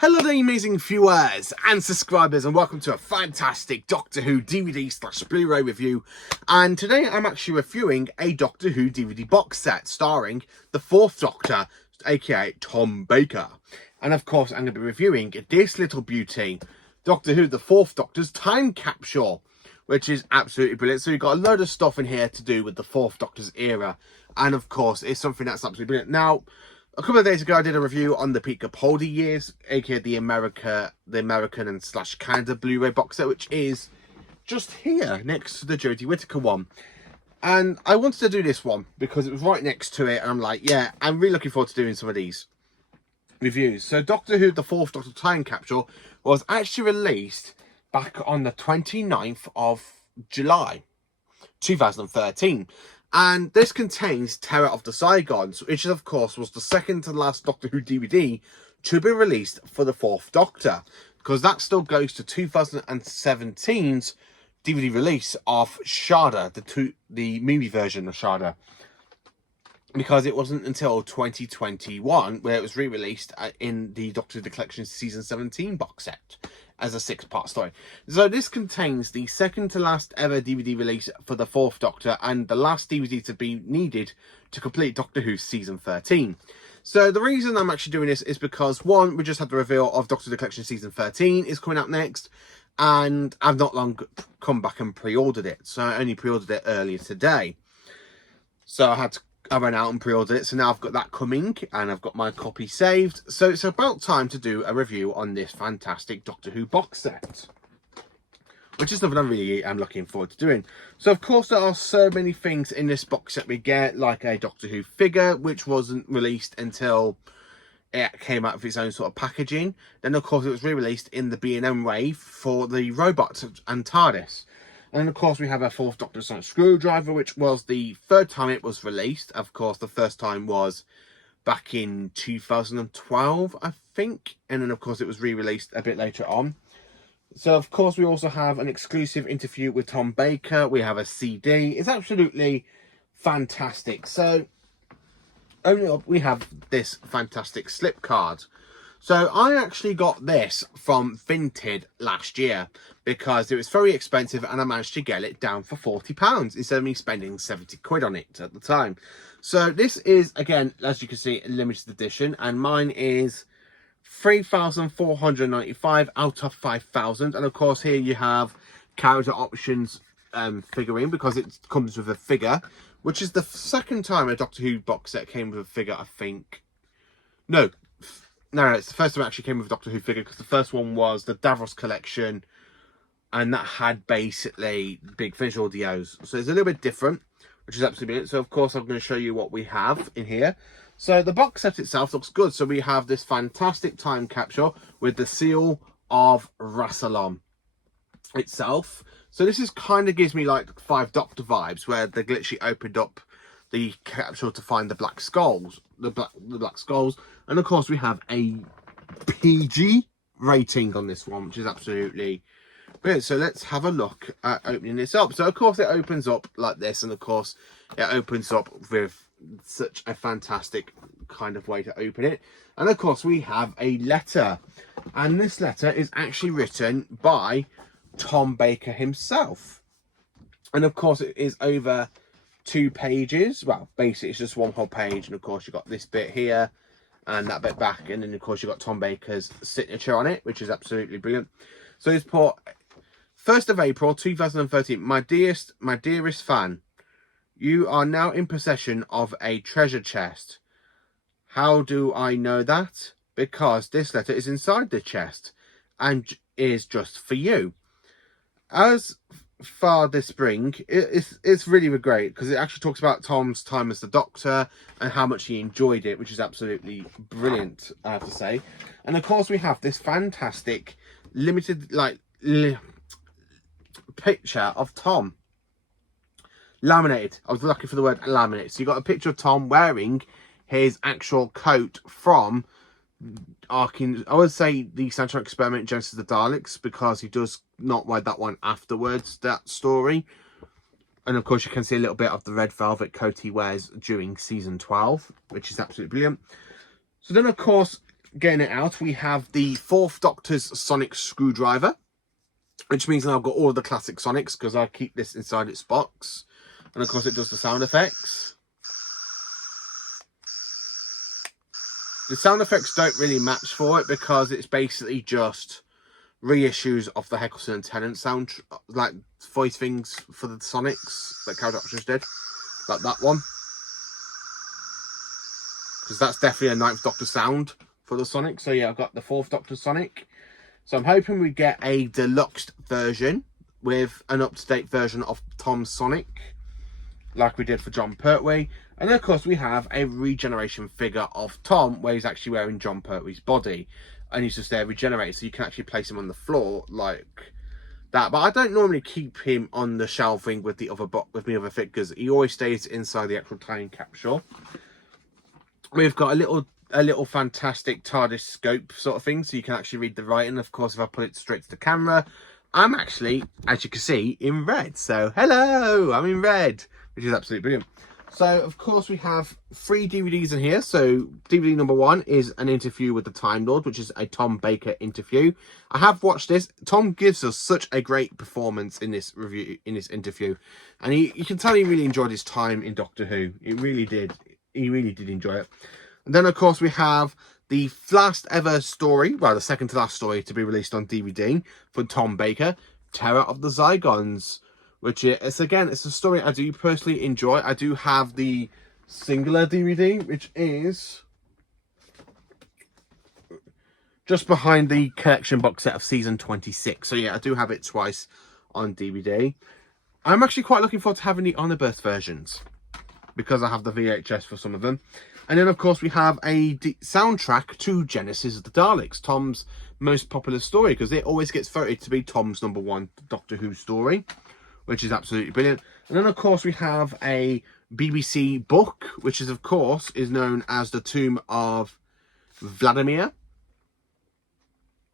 Hello there, amazing viewers and subscribers, and welcome to a fantastic Doctor Who DVD/Blu-ray review. And today I'm actually reviewing a Doctor Who DVD box set starring the Fourth Doctor, aka Tom Baker. And of course, I'm going to be reviewing this little beauty, Doctor Who, the Fourth Doctor's Time Capsule, which is absolutely brilliant. So you've got a load of stuff in here to do with the Fourth Doctor's era, and of course, it's something that's absolutely brilliant. Now, a couple of days ago, I did a review on the Peter Capaldi years, aka the American and / Canada Blu-ray box set, which is just here next to the Jodie Whittaker one. And I wanted to do this one because it was right next to it, and I'm like, yeah, I'm really looking forward to doing some of these reviews. So Doctor Who, the Fourth Doctor Time Capsule was actually released back on the 29th of July 2013. And this contains Terror of the Saigons, which of course was the second to last Doctor Who DVD to be released for the Fourth Doctor, because that still goes to 2017's DVD release of Shada, the movie version of Shada, because it wasn't until 2021 where it was re-released in the Doctor Who The Collection Season 17 box set as a 6-part story. So this contains the second to last ever DVD release for the Fourth Doctor and the last DVD to be needed to complete Doctor Who Season 13. So the reason I'm actually doing this is because, one, we just had the reveal of Doctor Who The Collection Season 13 is coming out next, and I've not long come back and pre-ordered it. So I only pre-ordered it earlier today. So I ran out and pre-ordered it, so now I've got that coming, and I've got my copy saved. So it's about time to do a review on this fantastic Doctor Who box set, which is something I really am looking forward to doing. So of course there are so many things in this box set we get, like a Doctor Who figure, which wasn't released until it came out of its own sort of packaging. Then of course it was re-released in the B&M wave for the robots and TARDIS. And of course we have a Fourth Doctor Sonic Screwdriver, which was the third time it was released. Of course, the first time was back in 2012, I think. And then of course it was re-released a bit later on. So of course we also have an exclusive interview with Tom Baker. We have a CD. It's absolutely fantastic. So only up we have this fantastic slip card. So I actually got this from Vinted last year because it was very expensive, and I managed to get it down for £40 instead of me spending 70 quid on it at the time. So this is, again, as you can see, a limited edition, and mine is 3,495 out of 5,000. And of course here you have character options figurine, because it comes with a figure, which is the second time a Doctor Who box set came with a figure, I think. No, it's the first time it actually came with a Doctor Who figure, because the first one was the Davros collection, and that had basically Big Finish audios. So it's a little bit different, which is absolutely brilliant. So of course I'm going to show you what we have in here. So the box set itself looks good. So we have this fantastic time capsule with the seal of Rassilon itself. So this is kind of gives me like 5 Doctor vibes, where they literally opened up the capsule to find the black skulls, the black skulls. And of course we have a PG rating on this one, which is absolutely brilliant. So let's have a look at opening this up. So of course it opens up like this, and of course it opens up with such a fantastic kind of way to open it. And of course we have a letter, and this letter is actually written by Tom Baker himself. And of course it is over 2 pages. Well, basically it's just one whole page, and of course you've got this bit here and that bit back, and then of course you've got Tom Baker's signature on it, which is absolutely brilliant. So it's put 1st of April 2013. My dearest fan, you are now in possession of a treasure chest. How do I know that? Because this letter is inside the chest and is just for you. As far this spring, it's really great, because it actually talks about Tom's time as the Doctor and how much he enjoyed it, which is absolutely brilliant, I have to say. And of course we have this fantastic limited picture of Tom laminated. I was looking for the word laminated. So you got a picture of Tom wearing his actual coat from I would say the Scientific Experiment Genesis of the Daleks, because he does not wear that one afterwards, that story. And of course you can see a little bit of the red velvet coat he wears during season 12, which is absolutely brilliant. So then of course getting it out, we have the 4th Doctor's sonic screwdriver, which means now I've got all of the classic Sonics because I keep this inside its box. And of course it does the sound effects. The sound effects don't really match for it because it's basically just reissues of the Eccleston and Tennant sound, like voice things for the Sonics that Carol Doctors did, like that one. Because that's definitely a 9th Doctor sound for the Sonic. So yeah, I've got the 4th Doctor Sonic. So I'm hoping we get a deluxe version with an up-to-date version of Tom's Sonic, like we did for Jon Pertwee. And then, of course, we have a regeneration figure of Tom, where he's actually wearing Jon Pertwee's body. And he's just there regenerated, so you can actually place him on the floor like that. But I don't normally keep him on the shelving with the other other figures. He always stays inside the actual time capsule. We've got a little fantastic TARDIS scope sort of thing, so you can actually read the writing. Of course, if I put it straight to the camera, I'm actually, as you can see, in red. So hello, I'm in red, which is absolutely brilliant. So of course we have 3 DVDs in here. So DVD number 1 is an interview with the Time Lord, which is a Tom Baker interview. I have watched this. Tom gives us such a great performance in this review, in this interview, and you can tell he really enjoyed his time in Doctor Who. He really did. He really did enjoy it. And then, of course, we have the last ever story, well, the second to last story to be released on DVD for Tom Baker, Terror of the Zygons, which is, again, it's a story I do personally enjoy. I do have the singular DVD, which is just behind the collection box set of season 26. So, yeah, I do have it twice on DVD. I'm actually quite looking forward to having the omnibus versions because I have the VHS for some of them. And then, of course, we have a soundtrack to Genesis of the Daleks, Tom's most popular story, because it always gets voted to be Tom's #1 Doctor Who story, which is absolutely brilliant. And then, of course, we have a BBC book, which is, of course, is known as The Tomb of Vladimir.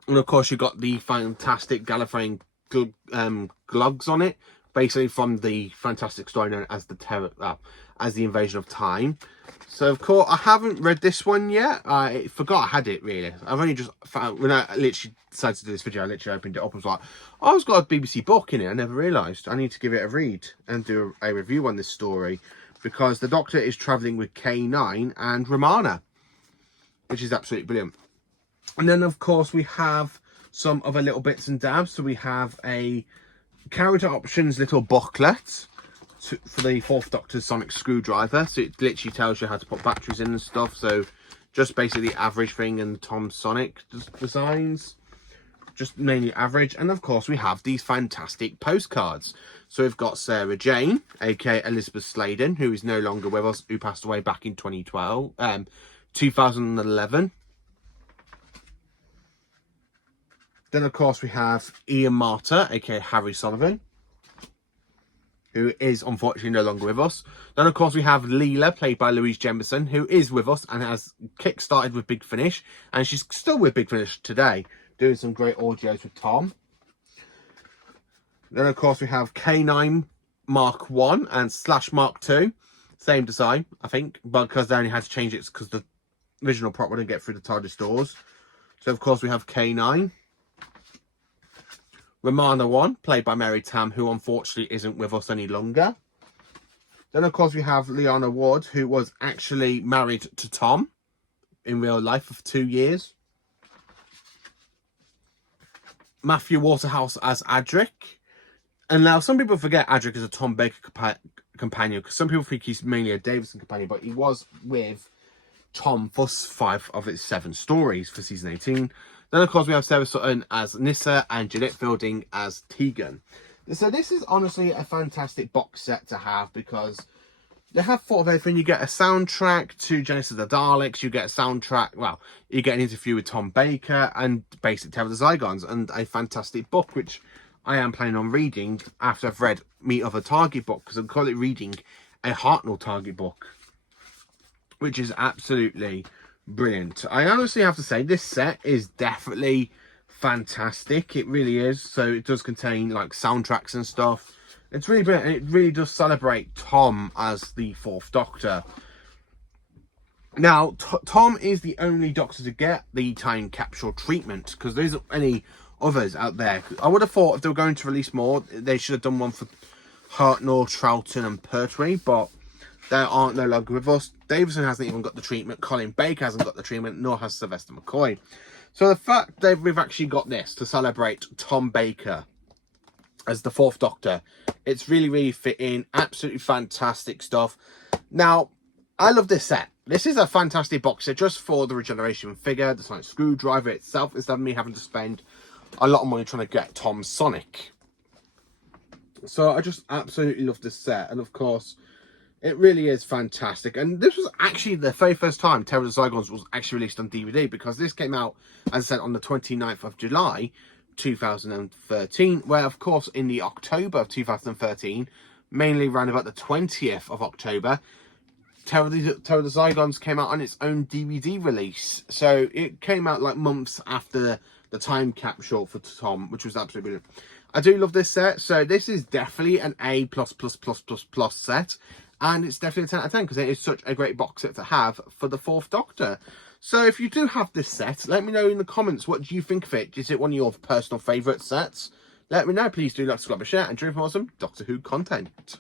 And, of course, you've got the fantastic Gallifreyan glogs on it, basically from the fantastic story known as as the Invasion of Time. So, of course, I haven't read this one yet. I forgot I had it, really. I've only just found, when I literally decided to do this video, I literally opened it up and was like, oh, it's got a BBC book in it. I never realised. I need to give it a read and do a review on this story, because the Doctor is travelling with K9 and Romana, which is absolutely brilliant. And then, of course, we have some other little bits and dabs. So we have a character options little booklet for the 4th Doctor's sonic screwdriver. So it literally tells you how to put batteries in and stuff. So just basically the average thing and Tom's Sonic designs. Just mainly average. And of course we have these fantastic postcards. So we've got Sarah Jane, aka Elizabeth Sladen, who is no longer with us, who passed away back in 2011. Then, of course, we have Ian Marter, aka Harry Sullivan, who is unfortunately no longer with us. Then, of course, we have Leela, played by Louise Jemison, who is with us and has kick-started with Big Finish. And she's still with Big Finish today, doing some great audios with Tom. Then, of course, we have K9 Mark 1 and / Mark 2. Same design, I think, but because they only had to change it because the original prop wouldn't get through the TARDIS doors. So, of course, we have K9. Romana 1, played by Mary Tam, who unfortunately isn't with us any longer. Then, of course, we have Liana Ward, who was actually married to Tom in real life for 2 years. Matthew Waterhouse as Adric. And now, some people forget Adric is a Tom Baker companion, because some people think he's mainly a Davison companion, but he was with Tom for 5 of his 7 stories for season 18. Then, of course, we have Sarah Sutton as Nissa and Jeanette Fielding as Tegan. So this is honestly a fantastic box set to have, because they have thought of everything. You get a soundtrack to Genesis of the Daleks. You get a soundtrack, well, you get an interview with Tom Baker and basic Terror of the Zygons, and a fantastic book, which I am planning on reading after I've read Meet of a Target book, because I'm currently reading a Hartnell Target book, which is absolutely brilliant. I honestly have to say this set is definitely fantastic. It really is. So it does contain like soundtracks and stuff. It's really brilliant, and it really does celebrate Tom as the 4th Doctor. Now, Tom is the only Doctor to get the time capsule treatment, because there isn't any others out there. I would have thought if they were going to release more, they should have done one for Hartnell, Troughton and Pertwee, but they aren't no longer with us. Davison hasn't even got the treatment, Colin Baker hasn't got the treatment, nor has Sylvester McCoy. So the fact that we've actually got this to celebrate Tom Baker as the 4th Doctor, it's really, really fitting, absolutely fantastic stuff. Now, I love this set. This is a fantastic box set just for the regeneration figure, the sonic screwdriver itself, instead of me having to spend a lot of money trying to get Tom's Sonic. So I just absolutely love this set, and of course, it really is fantastic. And this was actually the very first time Terror of the Zygons was actually released on DVD, because this came out, as I said, on the 29th of July 2013, where of course in the October of 2013, mainly around about the 20th of October, Terror of the Zygons came out on its own DVD release. So it came out like months after the time capsule for Tom, which was absolutely brilliant. I do love this set. So this is definitely an A++++ set. And it's definitely a 10 out of 10, because it is such a great box set to have for the 4th Doctor. So if you do have this set, let me know in the comments, what do you think of it? Is it one of your personal favourite sets? Let me know. Please do like, subscribe, and share, and dream for awesome Doctor Who content.